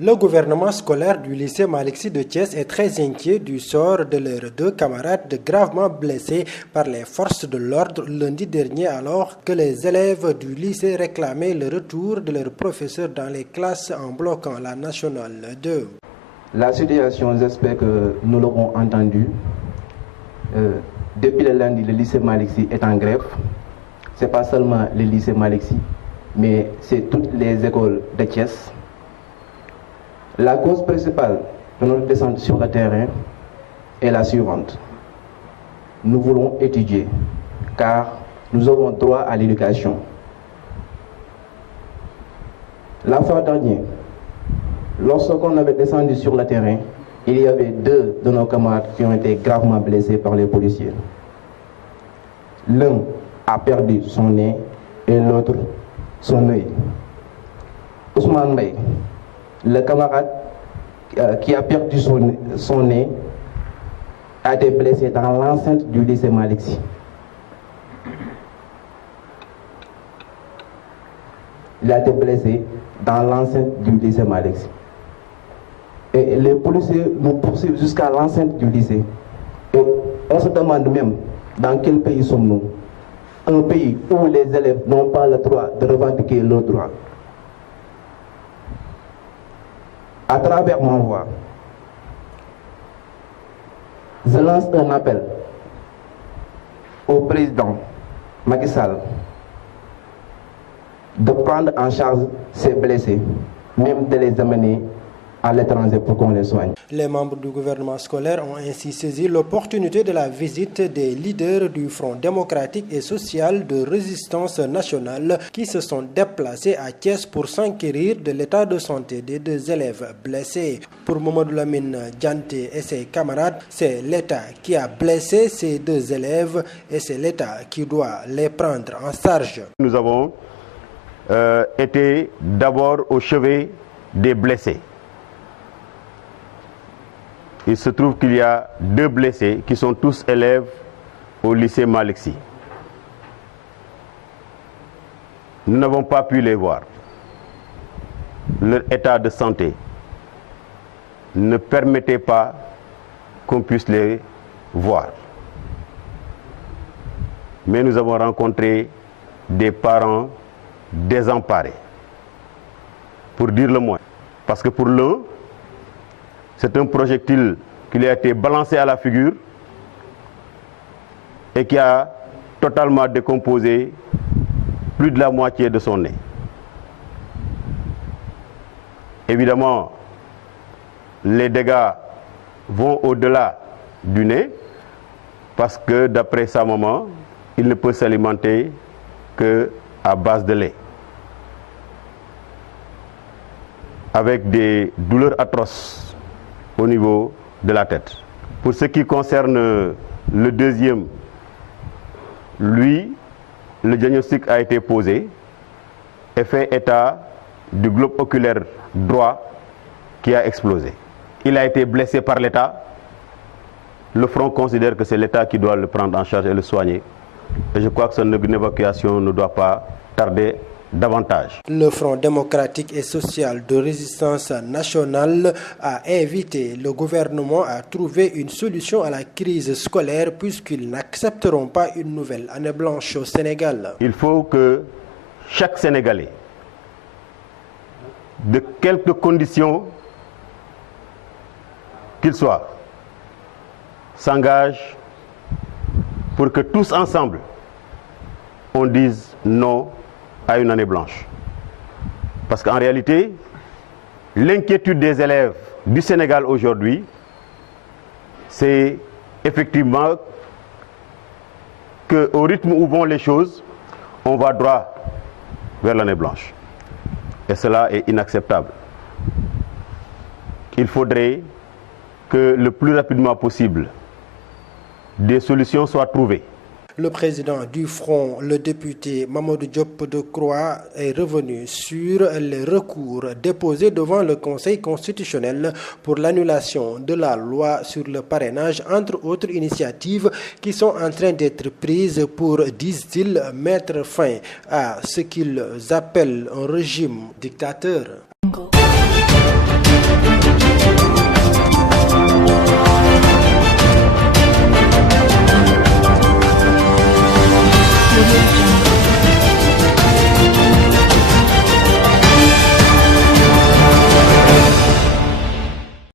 Le gouvernement scolaire du lycée Malick Sy de Thiès est très inquiet du sort de leurs 2 camarades gravement blessés par les forces de l'ordre lundi dernier alors que les élèves du lycée réclamaient le retour de leurs professeurs dans les classes en bloquant la nationale 2. La situation, j'espère que nous l'aurons entendu. Depuis le lundi, le lycée Malick Sy est en grève. Ce n'est pas seulement le lycée Malick Sy, mais c'est toutes les écoles de Thiès. La cause principale de notre descente sur le terrain est la suivante. Nous voulons étudier, car nous avons droit à l'éducation. La fois dernière, lorsqu'on avait descendu sur le terrain, il y avait 2 de nos camarades qui ont été gravement blessés par les policiers. L'un a perdu son nez et l'autre son œil. Ousmane Mbaye, le camarade qui a perdu son nez, a été blessé dans l'enceinte du lycée Malick Sy. Il a été blessé dans l'enceinte du lycée Malick Sy. Et les policiers nous poursuivent jusqu'à l'enceinte du lycée. Et on se demande même dans quel pays sommes-nous? Un pays où les élèves n'ont pas le droit de revendiquer leurs droits. À travers mon voix, je lance un appel au président Macky Sall de prendre en charge ces blessés, même de les amener à l'étranger pour qu'on les soigne. Les membres du gouvernement scolaire ont ainsi saisi l'opportunité de la visite des leaders du Front démocratique et social de résistance nationale qui se sont déplacés à Thiès pour s'enquérir de l'état de santé des 2 élèves blessés. Pour Mamadou Lamine Dianté et ses camarades, c'est l'État qui a blessé ces 2 élèves et c'est l'État qui doit les prendre en charge. Nous avons été d'abord au chevet des blessés. Il se trouve qu'il y a 2 blessés qui sont tous élèves au lycée Malick Sy. Nous n'avons pas pu les voir. Leur état de santé ne permettait pas qu'on puisse les voir. Mais nous avons rencontré des parents désemparés, pour dire le moins. Parce que pour l'un, c'est un projectile qui lui a été balancé à la figure et qui a totalement décomposé plus de la moitié de son nez. Évidemment, les dégâts vont au-delà du nez parce que d'après sa maman, il ne peut s'alimenter qu'à base de lait, avec des douleurs atroces au niveau de la tête. Pour ce qui concerne le deuxième, lui, le diagnostic a été posé et fait état du globe oculaire droit qui a explosé. Il a été blessé par l'État. Le Front considère que c'est l'État qui doit le prendre en charge et le soigner. Et je crois que son évacuation ne doit pas tarder davantage. Le Front démocratique et social de résistance nationale a invité le gouvernement à trouver une solution à la crise scolaire puisqu'ils n'accepteront pas une nouvelle année blanche au Sénégal. Il faut que chaque Sénégalais, de quelque condition qu'il soit, s'engage pour que tous ensemble, on dise non à une année blanche. Parce qu'en réalité, l'inquiétude des élèves du Sénégal aujourd'hui, c'est effectivement qu'au rythme où vont les choses, on va droit vers l'année blanche. Et cela est inacceptable. Il faudrait que le plus rapidement possible, des solutions soient trouvées. Le président du Front, le député Mamadou Diop Decroix, est revenu sur les recours déposés devant le Conseil constitutionnel pour l'annulation de la loi sur le parrainage, entre autres initiatives qui sont en train d'être prises pour, disent-ils, mettre fin à ce qu'ils appellent un régime dictateur.